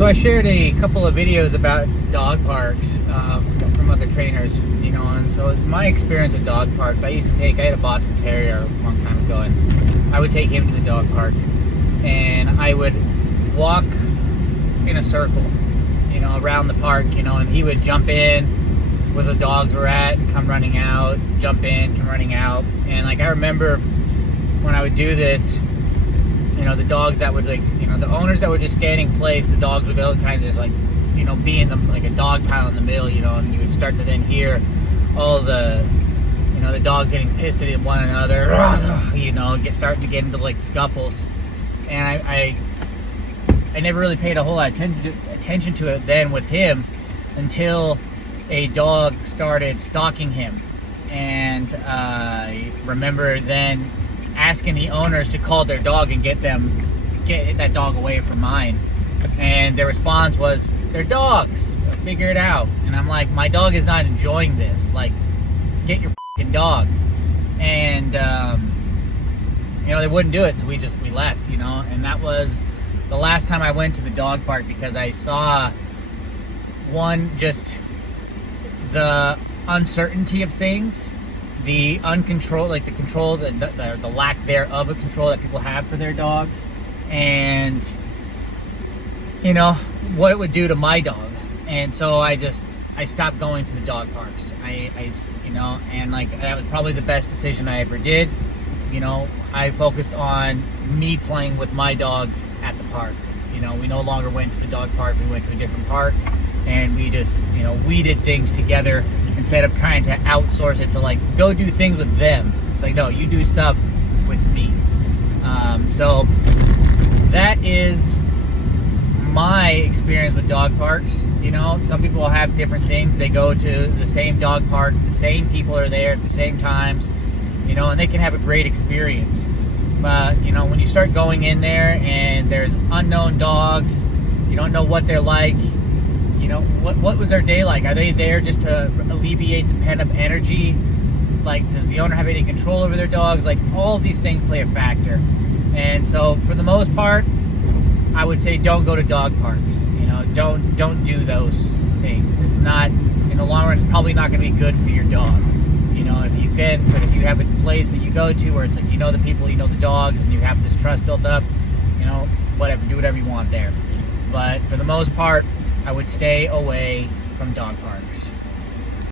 So I shared a couple of videos about dog parks from other trainers, you know, and so my experience with dog parks, I had a Boston Terrier a long time ago, and I would take him to the dog park, and I would walk in a circle, you know, around the park, you know, and he would jump in where the dogs were at and come running out, jump in, come running out, and like I remember when I would do this, you know, the dogs that would the owners that were just standing in place, the dogs would go kind of just like, you know, be in the, like a dog pile in the middle, you know, and you would start to then hear all the, you know, the dogs getting pissed at one another, you know, starting to get into like scuffles. And I never really paid a whole lot of attention to it then with him until a dog started stalking him. And I remember then asking the owners to call their dog and get that dog away from mine, and their response was, "They're dogs, figure it out." And I'm like, my dog is not enjoying this, like, get your fucking dog. And you know, they wouldn't do it, so we left, you know. And that was the last time I went to the dog park, because I saw just the uncertainty of things, the uncontrolled, like the control, the lack thereof of control that people have for their dogs, and you know what it would do to my dog. And so I stopped going to the dog parks. I you know, and like that was probably the best decision I ever did. You know, I focused on me playing with my dog at the park. You know, we no longer went to the dog park, we went to a different park, and we just, you know, we did things together instead of trying to outsource it to like go do things with them. It's like, no, you do stuff with me. So that is my experience with dog parks. You know, some people have different things. They go to the same dog park, the same people are there at the same times, you know, and they can have a great experience. But, you know, when you start going in there and there's unknown dogs, you don't know what they're like, you know, what was their day like? Are they there just to alleviate the pent-up energy? Like, does the owner have any control over their dogs? Like, all of these things play a factor. And so, for the most part, I would say don't go to dog parks. You know, don't do those things. It's not, in the long run, it's probably not going to be good for your dog. You know, if you have a place that you go to where it's like, you know the people, you know the dogs, and you have this trust built up, you know, whatever, do whatever you want there. But for the most part, I would stay away from dog parks.